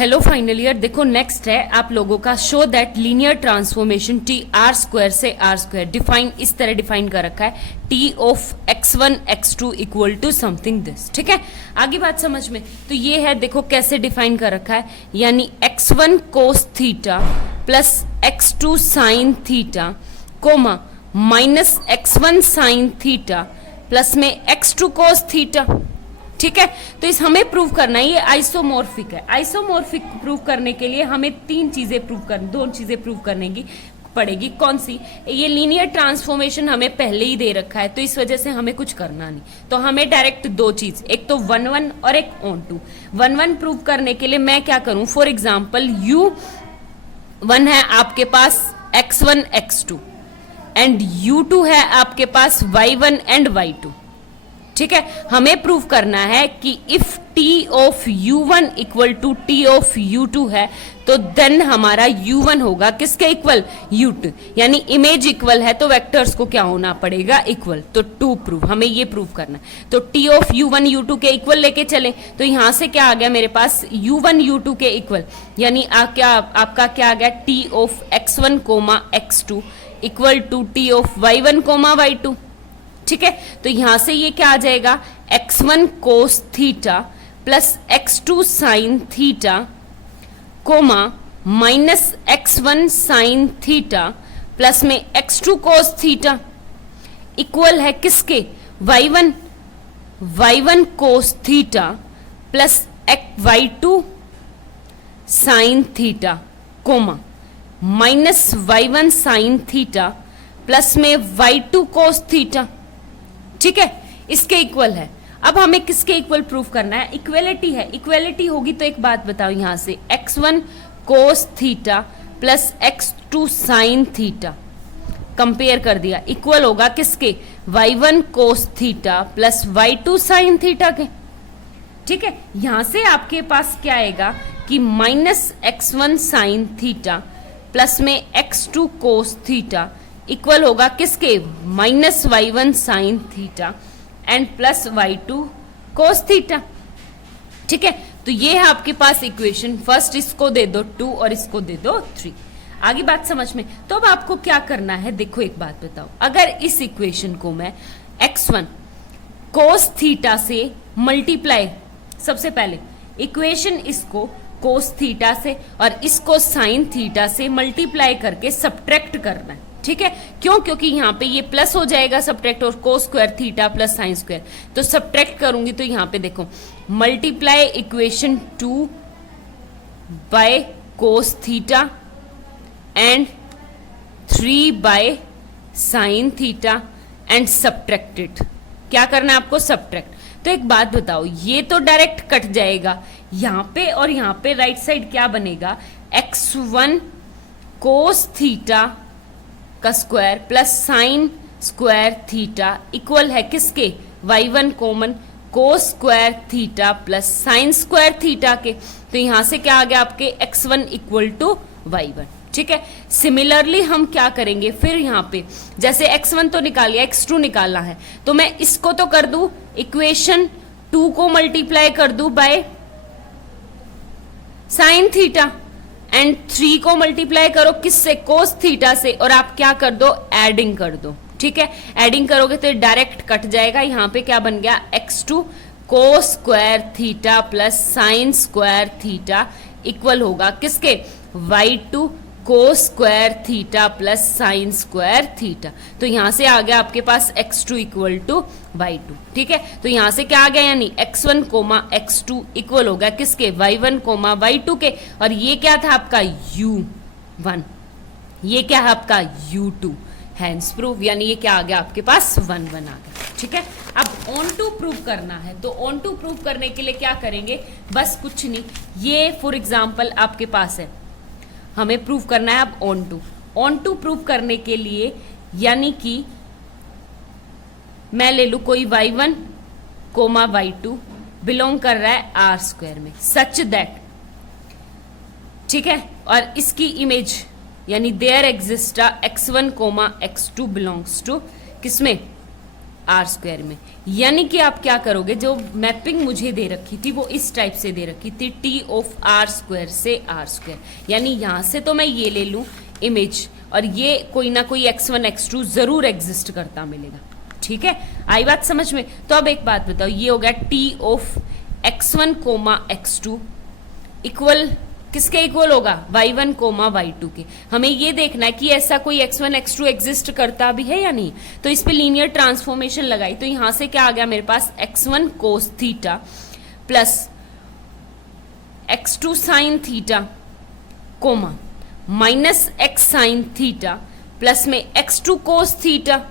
Hello final year. देखो next है आप लोगों का show that linear transformation T R square से आर स्क्वायर डिफाइन इस तरह डिफाइन कर रखा है T of x1 x2 equal to something this. ठीक है, आगे बात समझ में। तो ये है, देखो कैसे डिफाइन कर रखा है, यानी x1 कोस theta plus x2 sine theta comma minus x1 sign theta plus में x2 कोस थीटा। ठीक है, तो इस हमें प्रूव करना है, ये आइसोमॉर्फिक है। आइसोमॉर्फिक प्रूव करने के लिए हमें दो चीजें प्रूव करने की पड़ेगी। कौन सी? ये लीनियर ट्रांसफॉर्मेशन हमें पहले ही दे रखा है, तो इस वजह से हमें कुछ करना नहीं। तो हमें डायरेक्ट दो चीज, एक तो 1 और एक ऑन टू। 1 प्रूव करने के लिए मैं क्या करूं, फॉर एग्जाम्पल u1 है आपके पास x1 x2 एंड u2 है आपके पास y1 एंड y2। ठीक है, हमें प्रूव करना है कि if t of u1 equal to t of u2 है तो देन हमारा u1 होगा किसके इक्वल? u2। यानी इमेज इक्वल है तो वेक्टर्स को क्या होना पड़ेगा? इक्वल। तो टू प्रूव, हमें ये प्रूव करना है। तो t ऑफ u1 u2 के इक्वल लेके चले तो यहां से क्या आ गया मेरे पास? u1 u2 के इक्वल, यानी आपका क्या आ गया? t of x1 comma x2 equal to t of y1 comma y2। ठीक है, तो यहां से ये क्या आ जाएगा? x1 कोस theta plus x2 sine theta comma minus x1 sign theta plus में x2 कोस थीटा इक्वल है किसके? y1 कोस theta plus y2 sine theta comma minus y1 sine theta plus में y2 कोस थीटा। ठीक है, इसके equal है। अब हमें किसके इक्वल प्रूफ करना है? इक्वेलिटी है। इक्वेलिटी होगी तो एक बात बताओ, यहां से x1 कोस theta plus x2 sine theta compare कर दिया, इक्वल होगा किसके? y1 कोस theta plus y2 sine theta के। ठीक है, यहां से आपके पास क्या आएगा कि minus x1 sign theta plus में x2 कोस थीटा इक्वल होगा किसके? Minus y1 sine theta and plus y2 cos theta. ठीक है, तो ये है आपके पास इक्वेशन। फर्स्ट इसको दे दो 2 और इसको दे दो 3। आगे बात समझ में। तो अब आपको क्या करना है, देखो एक बात बताओ, अगर इस इक्वेशन को मैं x1 कोस थीटा से मल्टीप्लाई, सबसे पहले इक्वेशन इसको कोस थीटा से और इसको साइन थीटा से मल्टीप्लाई करके सब्ट्रैक्ट करना है। ठीक है, क्यों? क्योंकि यहाँ पे ये प्लस हो जाएगा सब्ट्रैक्ट, और cos square theta plus sine square, तो सब्ट्रैक्ट करूंगी तो यहाँ पे देखो multiply equation 2 by cos theta and 3 by sine theta and subtracted. क्या करना है आपको? सब्ट्रैक्ट। तो एक बात बताओ, ये तो डायरेक्ट कट जाएगा यहाँ पे, और यहाँ पे राइट साइड क्या बनेगा? x1 कोस थीटा का square plus sign square theta equal है किसके? y1 common cos square theta plus sign square theta के। तो यहां से क्या आ गया आपके? x1 equal to y1। ठीक है, सिमिलरली हम क्या करेंगे फिर? यहाँ पे जैसे x1 तो निकाल लिया, x2 निकालना है, तो मैं इसको तो कर दू, इक्वेशन 2 को मल्टीप्लाई कर दू बाय साइन थीटा एंड 3 को मल्टीप्लाई करो किससे? कोस थीटा से, और आप क्या कर दो? एडिंग कर दो। ठीक है, एडिंग करोगे तो डायरेक्ट कट जाएगा। यहाँ पे क्या बन गया? x2 cos square theta plus sign square theta equal होगा किसके? y2 cos square theta plus sign square theta. तो यहां से आ गया आपके पास x2 इक्वल टू y2। ठीक है, तो यहां से क्या आ गया? यानी x1 कोमा x2 इक्वल हो गया किसके? y1 कोमा y2 के। और ये क्या था आपका? u1। ये क्या है आपका? u2। हैंस प्रूफ, यानी ये क्या आ गया आपके पास? 1 1 आ गया। ठीक है, अब ऑन टू प्रूव करना है, तो ऑन टू प्रूव करने के लिए क्या करेंगे? बस कुछ नहीं, ये फॉर एग्जाम्पल आपके पास है, हमें प्रूव करना है अब ऑन टू। ऑन टू प्रूव करने के लिए यानी कि मैं ले लू कोई y1 कोमा y2 बिलोंग कर रहा है आर स्क्वायर में, सच दैट, ठीक है, और इसकी इमेज यानी there exist x1 comma x2 belongs to किसमें? आर स्क्वायर में। यानी कि आप क्या करोगे, जो मैपिंग मुझे दे रखी थी वो इस टाइप से दे रखी थी, टी ऑफ आर स्क्वायर से आर स्क्वायर, यानी यहाँ से तो मैं ये ले लूँ इमेज और ये कोई ना कोई x1 x2 जरूर एग्जिस्ट करता मिलेगा। ठीक है, आई बात समझ में। तो अब एक बात बताओ, ये हो गया T of x1 comma x2 equal किसके इक्वल होगा, y1 कोमा y2 के। हमें ये देखना है कि ऐसा कोई x1 x2 एग्जिस्ट करता भी है या नहीं। तो इस पे लीनियर ट्रांसफॉर्मेशन लगाई, तो यहां से क्या आ गया मेरे पास, x1 कोस theta plus x2 sine theta comma minus x sine theta plus में x2 कोस थीटा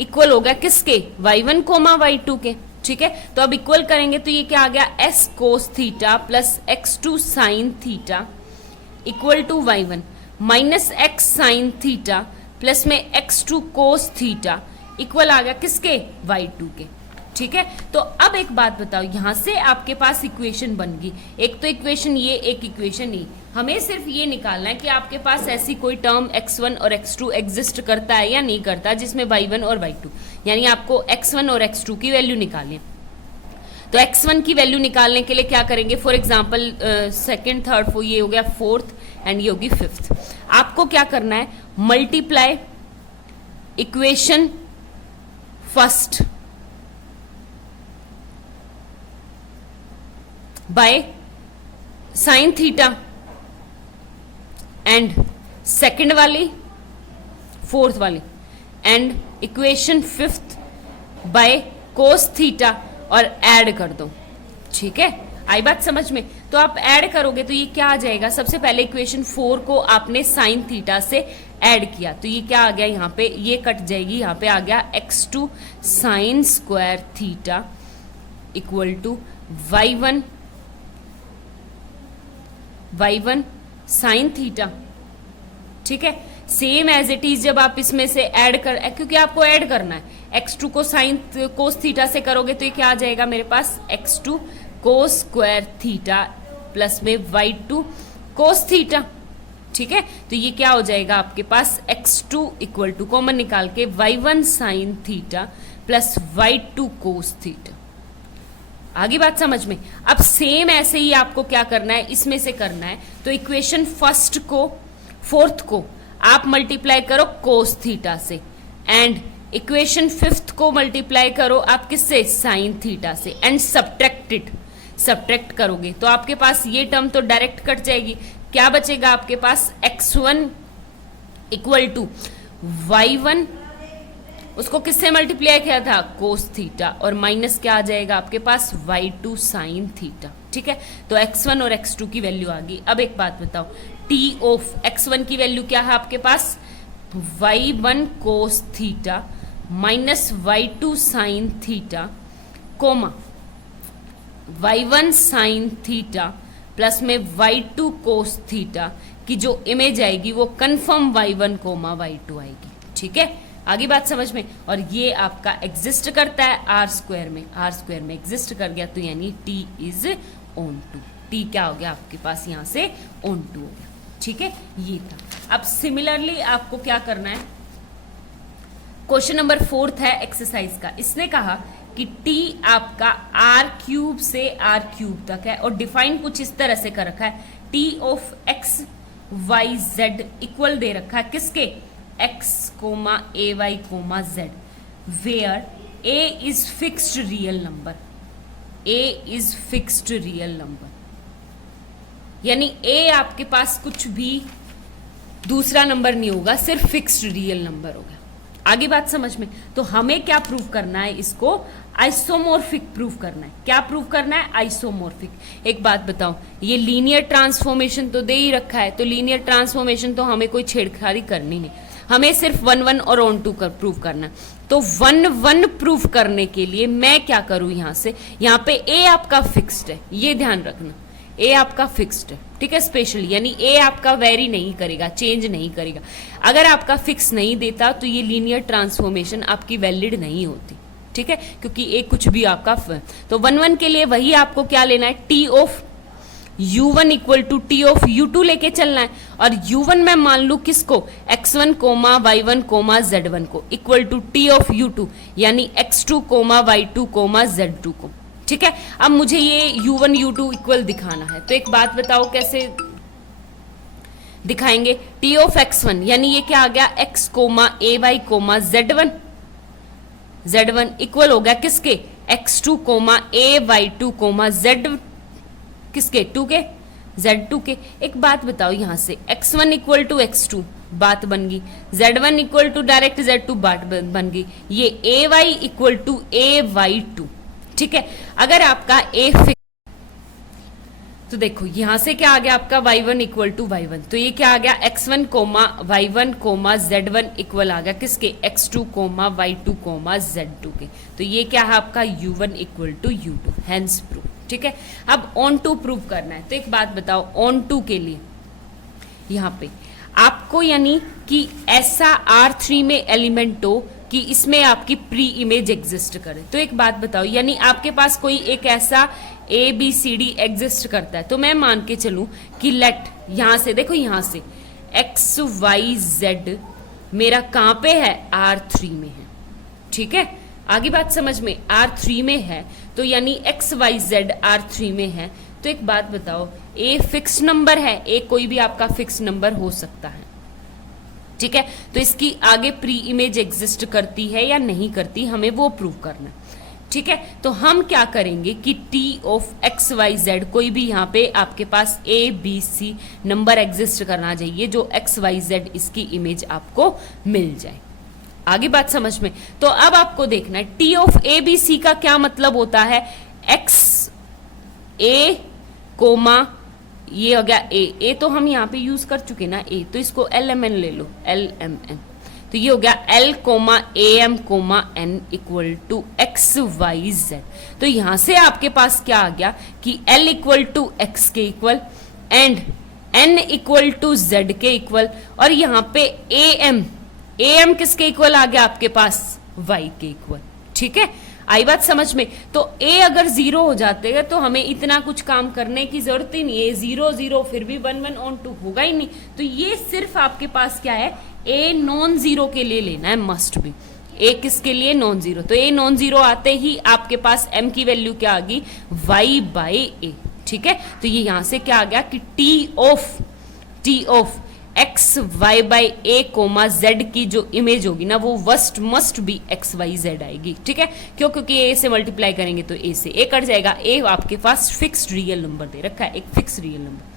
इक्वल हो गया किसके, y1 कोमा y2 के। ठीक है, तो अब इक्वल करेंगे तो ये क्या आ गया, s cos theta plus x2 sine theta equal to y1 minus x sine theta plus में x2 कोस थीटा इक्वल आ गया किसके, y2 के। ठीक है, तो अब एक बात बताओ, यहां से आपके पास इक्वेशन बन गई, एक तो इक्वेशन ये, एक इक्वेशन ये। हमें सिर्फ ये निकालना है कि आपके पास ऐसी कोई टर्म x1 और x2 एग्जिस्ट करता है या नहीं करता, जिसमें y1 और y2, यानी आपको x1 और x2 की वैल्यू निकालनी है। तो x1 की वैल्यू निकालने के लिए क्या करेंगे, फॉर एग्जाम्पल सेकेंड थर्ड ये हो गया फोर्थ एंड ये होगी फिफ्थ। आपको क्या करना है, multiply equation first by sine theta and second वाली फोर्थ वाली and equation fifth by cos theta और ऐड कर दो। ठीक है, आई बात समझ में। तो आप ऐड करोगे तो ये क्या आ जाएगा, सबसे पहले इक्वेशन 4 को आपने साइन थीटा से ऐड किया तो ये क्या आ गया, यहाँ पे ये कट जाएगी, यहाँ पे आ गया x2 sine square theta equal to y1 sine theta. ठीक है, सेम एज इट इज जब आप इसमें से ऐड कर, क्योंकि आपको ऐड करना है, x2 को साइन कोस थीटा से करोगे तो ये क्या आ जाएगा मेरे पास, x2 cos square theta plus में y2 कोस थीटा। ठीक है, तो ये क्या हो जाएगा आपके पास, x2 इक्वल टू कॉमन निकाल के y1 sine theta plus y2 cos theta. आगे बात समझ में। अब सेम ऐसे ही आपको क्या करना है, इसमें से करना है, तो इक्वेशन फर्स्ट को फोर्थ को आप मल्टीप्लाई करो कोस थीटा से एंड इक्वेशन फिफ्थ को मल्टीप्लाई करो आप किससे, साइन थीटा से एंड सब्ट्रैक्ट करोगे तो आपके पास ये टर्म तो डायरेक्ट कट जाएगी। क्या बचेगा आपके पास, x1 इक्वल टू y1 उसको किससे मल्टीप्लाई किया था, कोस थीटा और माइनस क्या आ जाएगा आपके पास, y2 साइन थीटा। ठीक है, तो x1 और x2 की वैल्यू आ गई। अब एक बात बताओ, t ऑफ x1 की वैल्यू क्या है आपके पास, y1 cos theta minus y2 sine theta coma y1 sine theta plus में y2 कोस थीटा की जो इमेज आएगी वो कंफर्म y1 कोमा y2 आएगी। ठीक है, आगे बात समझ में। और ये आपका एग्जिस्ट करता है आर स्क्वायर में एग्जिस्ट कर गया तो यानी t is on two, t क्या हो गया आपके पास यहाँ से ऑन टू हो गया। ठीक है, ये था। अब सिमिलरली आपको क्या करना है, क्वेश्चन नंबर 4 है एक्सरसाइज का। इसने कहा कि t आपका r³ से r³ तक है और डिफाइन कुछ इस तरह से कर रखा है, t of x y z equal दे रखा है किसके, x comma a y comma z, where a is fixed real number, a is fixed real number, यानी a आपके पास कुछ भी दूसरा नंबर नहीं होगा, सिर्फ फिक्स्ड रियल नंबर होगा। आगे बात समझ में। तो हमें क्या प्रूव करना है, इसको आइसोमॉर्फिक प्रूव करना है। क्या प्रूव करना है, आइसोमॉर्फिक। एक बात बताओ, ये लीनियर ट्रांसफॉर्मेशन तो दे ही रखा है, तो लीनियर ट्रांसफॉर्मेशन तो हमें कोई छेड़खानी करनी नहीं, हमें सिर्फ 1 1 और ऑन 2 कर प्रूव करना है। तो 1 1 प्रूव करने के लिए मैं क्या करूं, यहां से यहाँ पे a आपका फिक्स्ड है, ये ध्यान रखना, a आपका फिक्स्ड है। ठीक है, स्पेशली यानी a आपका वेरी नहीं करेगा, चेंज नहीं करेगा। अगर आपका फिक्स नहीं देता तो ये लीनियर ट्रांसफॉर्मेशन आपकी वैलिड नहीं होती। ठीक है, क्योंकि a कुछ भी आपका तो 1 1 के लिए वही आपको क्या लेना है, t of u1 equal to t of u2 लेके चलना है, और u1 मैं मान लू किसको, x1 coma y1 coma z1 को, equal to t of u2 यानी x2 coma y2 coma z2 को। ठीक है, अब मुझे ये u1 u2 इक्वल दिखाना है, तो एक बात बताओ कैसे दिखाएंगे। टी ऑफ x1 यानी ये क्या आ गया, x कोमा ए वाई कोमा z1 इक्वल हो गया किसके, x2 कोमा ए वाई टू कोमा z किसके, 2 के, z2 के। एक बात बताओ यहां से x1 इक्वल टू x2 बात बन गई, z1 equal to direct z2 बात बन गई, ये a y equal to a y two. ठीक है, अगर आपका ए फिक्स, तो देखो यहां से क्या आ गया आपका y1 इक्वल टू y1, तो ये क्या आ गया x1 coma y1 coma z1 equal आ गया किसके, x2 coma y2 coma z2 के। तो ये क्या है आपका u1 equal to u2, hence prove. ठीक है, अब ऑन टू प्रूव करना है, तो एक बात बताओ ऑन टू के लिए यहाँ पे आपको यानी कि ऐसा R3 में एलिमेंट हो कि इसमें आपकी प्री इमेज एग्जिस्ट करे। तो एक बात बताओ, यानी आपके पास कोई एक ऐसा ABCD एग्जिस्ट करता है, तो मैं मान के चलूं कि लेट यहां से देखो, यहां से XYZ मेरा कहां पे है, R3 में है। ठीक है, आगे बात समझ में, R3 में है तो यानी XYZ R3 में है। तो एक बात बताओ, A फिक्स नंबर है, A कोई भी आपका फिक्स नंबर हो सकता है। ठीक है, तो इसकी आगे प्री इमेज एग्जिस्ट करती है या नहीं करती, हमें वो प्रूव करना है। ठीक है, तो हम क्या करेंगे कि T ऑफ XYZ कोई भी यहाँ पे आपके पास ABC नंबर एग्जिस्ट करना चाहिए जो XYZ इसकी इमेज आपको मिल जाए। आगे बात समझ में, तो अब आपको देखना है T ऑफ ABC का क्या मतलब होता है, X A कोमा ये हो गया A तो हम यहाँ पे यूज कर चुके ना A, तो इसको LMN ले लो, LMN, तो ये हो गया L comma AM comma N equal to XYZ। तो यहां से आपके पास क्या आ गया कि L इक्वल टू X के equal and N equal to Z के इक्वल, और यहाँ पे AM किसके इक्वल आ गया आपके पास, Y के इक्वल। ठीक है, आई बात समझ में। तो A अगर 0 हो जाते हैं तो हमें इतना कुछ काम करने की जरूरत ही नहीं है, 0 0 फिर भी 1 1 ऑन 2 होगा ही नहीं। तो ये सिर्फ आपके पास क्या है, A नॉन जीरो के लिए लेना है, मस्ट भी। A किसके लिए, नॉन जीरो। तो A नॉन जीरो आते ही आपके पास M की वैल्यू क्या आ गई, Y बाई A। ठीक है, तो ये यहां से क्या आ गया कि T of X Y by A comma Z की जो इमेज होगी ना वो must be X Y Z आएगी। ठीक है, क्यों, क्योंकि ए से मल्टीप्लाई करेंगे तो ए से ए कट जाएगा। ए आपके पास फिक्स्ड रियल नंबर दे रखा है, एक फिक्स रियल नंबर।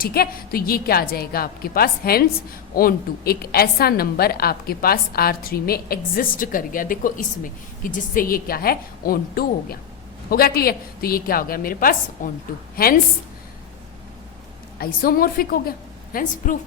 ठीक है, तो ये क्या आ जाएगा आपके पास, हेंस ऑन टू एक ऐसा नंबर आपके पास R3 में एग्जिस्ट कर गया। देखो इसमें कि जिससे ये क्या है, ऑन टू हो गया क्लियर। तो ये क्या हो गया मेरे पास, ऑन टू, हेंस आइसोमॉर्फिक हो गया, हेंस प्रूफ।